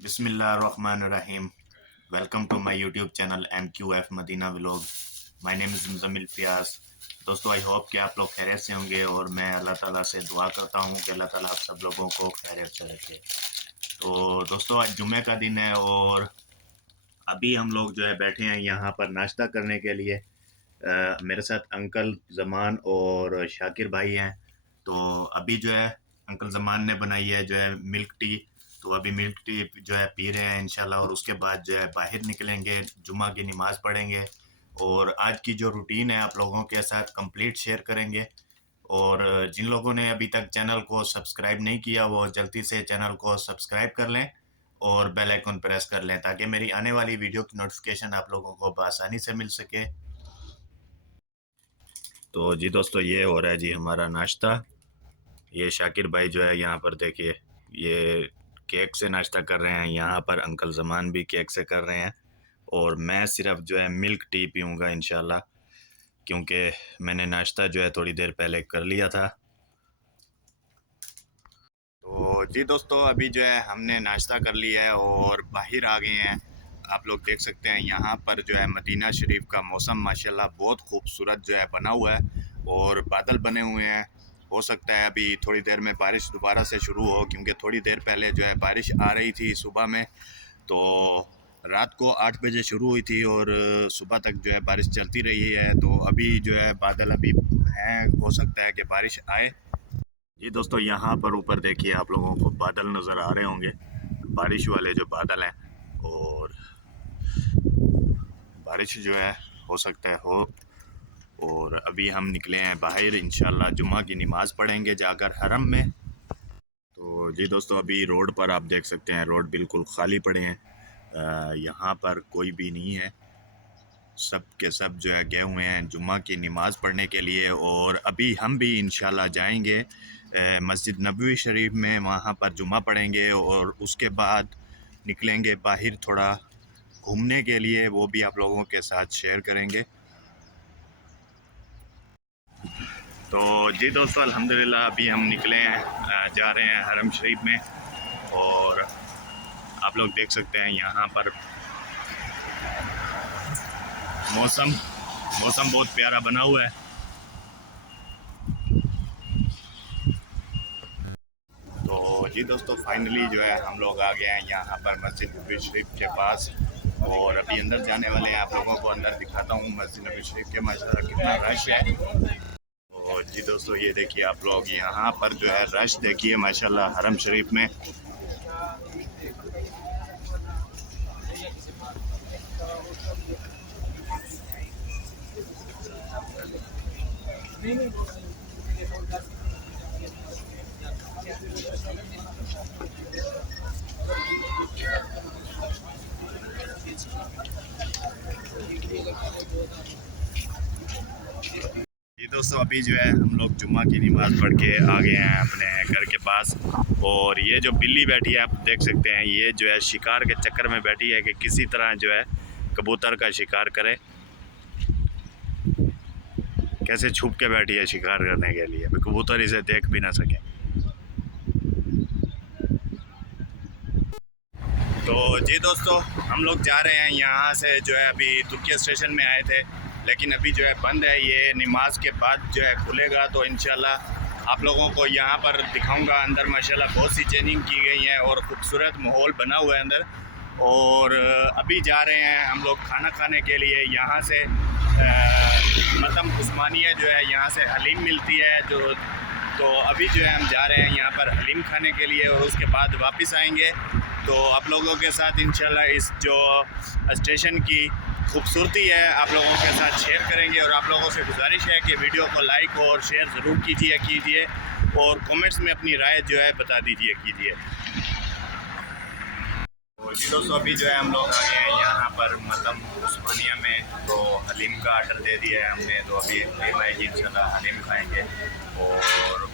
Bismillahirrahmanirrahim. Welcome to my YouTube channel MQF Madina Vlog. My name is Muzammil Fayyaz. दोस्तों I hope कि आप लोग खैरियत से होंगे और मैं अल्लाह ताला से दुआ करता हूँ कि अल्लाह ताला आप सब लोगों को खैरियत से रखे। तो दोस्तों आज जुम्मे का दिन है और अभी हम लोग जो है बैठे हैं यहाँ पर नाश्ता करने के लिए। मेरे साथ अंकल ज़मान और शाकिर भाई हैं। तो अभी जो है अंकल ज़मान ने बनाई है जो है मिल्क टी, तो अभी मिल्क टी जो है पी रहे हैं इंशाल्लाह और उसके बाद जो है बाहर निकलेंगे, जुम्मा की नमाज़ पढ़ेंगे और आज की जो रूटीन है आप लोगों के साथ कंप्लीट शेयर करेंगे। और जिन लोगों ने अभी तक चैनल को सब्सक्राइब नहीं किया वो जल्दी से चैनल को सब्सक्राइब कर लें और बेल आइकन प्रेस कर लें ताकि मेरी आने वाली वीडियो की नोटिफिकेशन आप लोगों को बआसानी से मिल सके। तो जी दोस्तों ये हो रहा है जी हमारा नाश्ता। ये शाकिर भाई जो है यहाँ पर देखिए ये केक से नाश्ता कर रहे हैं, यहाँ पर अंकल ज़मान भी केक से कर रहे हैं और मैं सिर्फ जो है मिल्क टी पीऊँगा इंशाल्लाह, क्योंकि मैंने नाश्ता जो है थोड़ी देर पहले कर लिया था। तो जी दोस्तों अभी जो है हमने नाश्ता कर लिया है और बाहर आ गए हैं। आप लोग देख सकते हैं यहाँ पर जो है मदीना शरीफ का मौसम माशाल्लाह बहुत खूबसूरत जो है बना हुआ है और बादल बने हुए हैं। हो सकता है अभी थोड़ी देर में बारिश दोबारा से शुरू हो, क्योंकि थोड़ी देर पहले जो है बारिश आ रही थी सुबह में, तो रात को 8 बजे शुरू हुई थी और सुबह तक जो है बारिश चलती रही है। तो अभी जो है बादल अभी हैं, हो सकता है कि बारिश आए। जी दोस्तों यहाँ पर ऊपर देखिए आप लोगों को बादल नज़र आ रहे होंगे, बारिश वाले जो बादल हैं, और बारिश जो है हो सकता है हो। और अभी हम निकले हैं बाहर, इंशाल्लाह जुम्मा की नमाज़ पढ़ेंगे जाकर हरम में। तो जी दोस्तों अभी रोड पर आप देख सकते हैं रोड बिल्कुल खाली पड़े हैं, यहाँ पर कोई भी नहीं है, सब के सब जो है गए हुए हैं जुम्मा की नमाज़ पढ़ने के लिए। और अभी हम भी इंशाल्लाह जाएंगे मस्जिद नबवी शरीफ में, वहाँ पर जुम्मा पढ़ेंगे और उसके बाद निकलेंगे बाहर थोड़ा घूमने के लिए, वो भी आप लोगों के साथ शेयर करेंगे। तो जी दोस्तों अल्हम्दुलिल्लाह अभी हम निकले हैं, जा रहे हैं हरम शरीफ में और आप लोग देख सकते हैं यहाँ पर मौसम बहुत प्यारा बना हुआ है। तो जी दोस्तों फाइनली जो है हम लोग आ गए हैं यहाँ पर मस्जिद नबवी शरीफ के पास और अभी अंदर जाने वाले हैं। आप लोगों को अंदर दिखाता हूँ मस्जिद नबवी शरीफ के माशाल्लाह कितना रश है। तो जी दोस्तों ये देखिए आप लोग यहाँ पर जो है रश देखिए माशाल्लाह हरम शरीफ में। जी दोस्तों अभी जो है हम लोग जुम्मा की नमाज़ पढ़ के आ गए हैं अपने घर के पास और ये जो बिल्ली बैठी है आप देख सकते हैं, ये जो है शिकार के चक्कर में बैठी है कि किसी तरह जो है कबूतर का शिकार करे। कैसे छुप के बैठी है शिकार करने के लिए, कबूतर इसे देख भी ना सके। तो जी दोस्तों हम लोग जा रहे हैं यहाँ से, जो है अभी तुर्किया स्टेशन में आए थे लेकिन अभी जो है बंद है, ये नमाज के बाद जो है खुलेगा तो इंशाल्लाह आप लोगों को यहाँ पर दिखाऊंगा। अंदर माशाल्लाह बहुत सी चेंजिंग की गई है और ख़ूबसूरत माहौल बना हुआ है अंदर। और अभी जा रहे हैं हम लोग खाना खाने के लिए यहाँ से मतम उस्मानिया जो है यहाँ से हलीम मिलती है जो। तो अभी जो है हम जा रहे हैं यहाँ पर हलीम खाने के लिए और उसके बाद वापस आएंगे। तो आप लोगों के साथ इंशाल्लाह इस जो स्टेशन की खूबसूरती है आप लोगों के साथ शेयर करेंगे। और आप लोगों से गुजारिश है कि वीडियो को लाइक और शेयर ज़रूर कीजिए और कमेंट्स में अपनी राय जो है बता कीजिए। तो जी दोस्तों अभी जो है हम लोग आ गए हैं यहाँ पर मतलब उस्मानिया में। तो हलीम का आर्डर दे दिया है हमने। तो अभी हलीम आएगी इंशाल्लाह हलीम खाएंगे और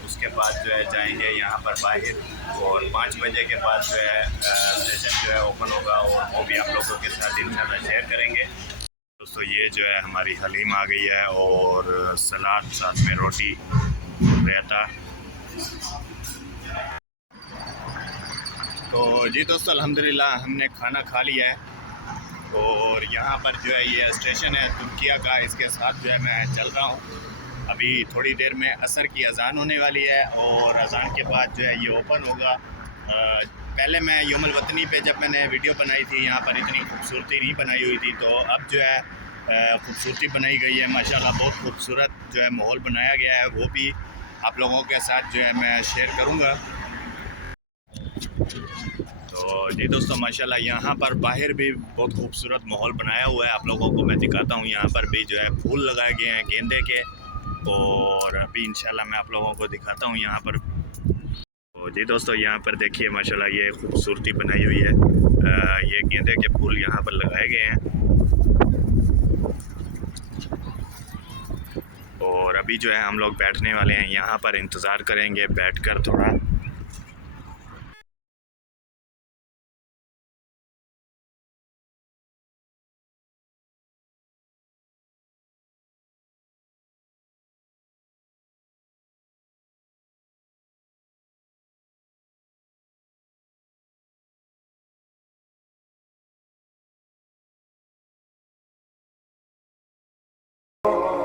उसके बाद जो है जाएंगे यहाँ पर बाहर। और 5 बजे के बाद जो है स्टेशन जो है ओपन होगा और वो भी आप लोगों के साथ इंशाल्लाह शेयर करेंगे। दोस्तों ये जो है हमारी हलीम आ गई है और सलाद साथ में रोटी रायता। तो जी दोस्तों अल्हम्दुलिल्लाह हमने खाना खा लिया है और यहाँ पर जो है ये स्टेशन है तुर्किया का। इसके साथ जो है मैं चल रहा हूँ। अभी थोड़ी देर में असर की अज़ान होने वाली है और अज़ान के बाद जो है ये ओपन होगा। पहले मैं यौमुल वतनी पे जब मैंने वीडियो बनाई थी यहाँ पर इतनी खूबसूरती नहीं बनाई हुई थी। तो अब जो है खूबसूरती बनाई गई है माशाल्लाह। बहुत खूबसूरत जो है माहौल बनाया गया है वो भी आप लोगों के साथ जो है मैं शेयर करूँगा। तो जी दोस्तों माशाल्लाह यहाँ पर बाहर भी बहुत खूबसूरत माहौल बनाया हुआ है। आप लोगों को मैं दिखाता हूँ। यहाँ पर भी जो है फूल लगाए गए हैं गेंदे के और अभी इंशाल्लाह मैं आप लोगों को दिखाता हूँ यहाँ पर। तो जी दोस्तों यहाँ पर देखिए माशाल्लाह ये खूबसूरती बनाई हुई है। ये गेंदे के फूल यहाँ पर लगाए गए हैं और अभी जो है हम लोग बैठने वाले हैं यहाँ पर। इंतज़ार करेंगे बैठकर थोड़ा।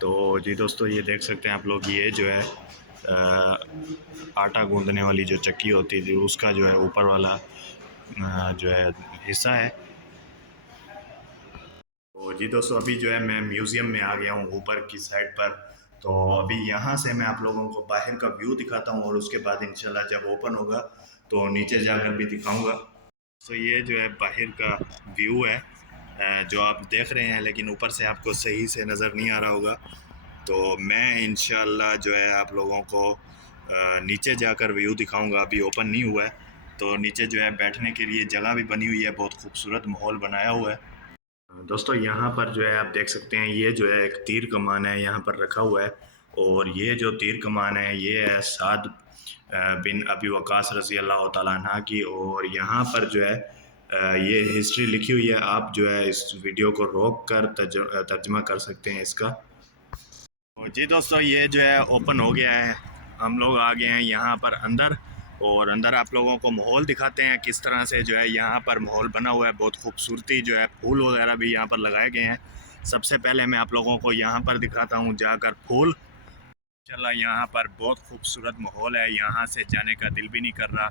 तो जी दोस्तों ये देख सकते हैं आप लोग ये जो है आटा गूंदने वाली जो चक्की होती थी उसका जो है ऊपर वाला जो है हिस्सा है। तो जी दोस्तों अभी जो है मैं म्यूज़ियम में आ गया हूँ ऊपर की साइड पर। तो अभी यहाँ से मैं आप लोगों को बाहर का व्यू दिखाता हूँ और उसके बाद इंशाल्लाह जब ओपन होगा तो नीचे जाकर भी दिखाऊंगा। तो ये जो है बाहर का व्यू है जो आप देख रहे हैं लेकिन ऊपर से आपको सही से नज़र नहीं आ रहा होगा। तो मैं इंशाल्लाह जो है आप लोगों को नीचे जाकर व्यू दिखाऊंगा। अभी ओपन नहीं हुआ है तो नीचे जो है बैठने के लिए जगह भी बनी हुई है। बहुत खूबसूरत माहौल बनाया हुआ है। दोस्तों यहाँ पर जो है आप देख सकते हैं ये जो है एक तीर कमान है यहाँ पर रखा हुआ है। और ये जो तीर कमान है ये है साद बिन अबी वक़ास रज़ी अल्लाह तआला अन्हा की। और यहाँ पर जो है ये हिस्ट्री लिखी हुई है। आप जो है इस वीडियो को रोक कर तर्जमा कर सकते हैं इसका। तो जी दोस्तों ये जो है ओपन हो गया है। हम लोग आ गए हैं यहाँ पर अंदर और अंदर आप लोगों को माहौल दिखाते हैं किस तरह से जो है यहाँ पर माहौल बना हुआ है। बहुत खूबसूरती जो है फूल वगैरह भी यहाँ पर लगाए गए हैं। सबसे पहले मैं आप लोगों को यहाँ पर दिखाता हूँ जाकर फूल। चला यहाँ पर बहुत खूबसूरत माहौल है। यहाँ से जाने का दिल भी नहीं कर रहा।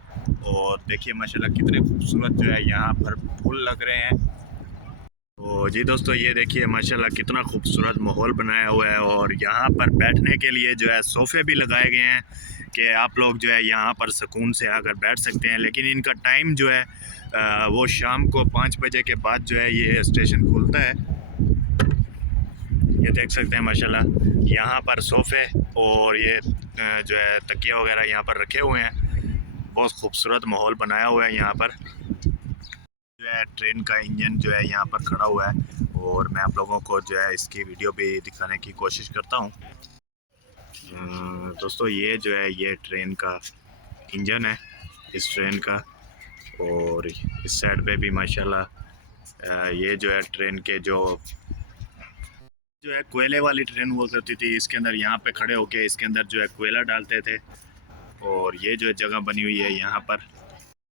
और देखिए माशाल्लाह कितने खूबसूरत जो है यहाँ पर फूल लग रहे हैं। तो जी दोस्तों ये देखिए माशाल्लाह कितना खूबसूरत माहौल बनाया हुआ है। और यहाँ पर बैठने के लिए जो है सोफ़े भी लगाए गए हैं कि आप लोग जो है यहाँ पर सुकून से आकर बैठ सकते हैं। लेकिन इनका टाइम जो है वो शाम को 5 बजे के बाद जो है ये स्टेशन खुलता है। ये देख सकते हैं माशाल्लाह यहाँ पर सोफ़े और ये जो है तकिया वगैरह यहाँ पर रखे हुए हैं। बहुत खूबसूरत माहौल बनाया हुआ है। यहाँ पर जो है ट्रेन का इंजन जो है यहाँ पर खड़ा हुआ है और मैं आप लोगों को जो है इसकी वीडियो भी दिखाने की कोशिश करता हूँ। दोस्तों ये जो है ये ट्रेन का इंजन है इस ट्रेन का। और इस साइड पे भी माशाल्लाह ये जो है ट्रेन के जो जो है कोयले वाली ट्रेन हुआ करती थी, इसके अंदर यहाँ पे खड़े होके इसके अंदर जो है कोयला डालते थे। और ये जो है जगह बनी हुई है यहाँ पर,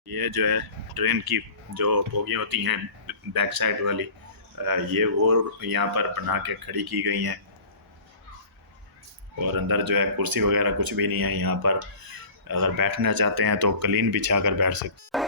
ये जो है ट्रेन की जो बोगियाँ होती हैं बैक साइड वाली, ये वो यहाँ पर बना के खड़ी की गई हैं। और अंदर जो है कुर्सी वगैरह कुछ भी नहीं है यहाँ पर। अगर बैठना चाहते हैं तो कलीन बिछा कर बैठ सकते हैं।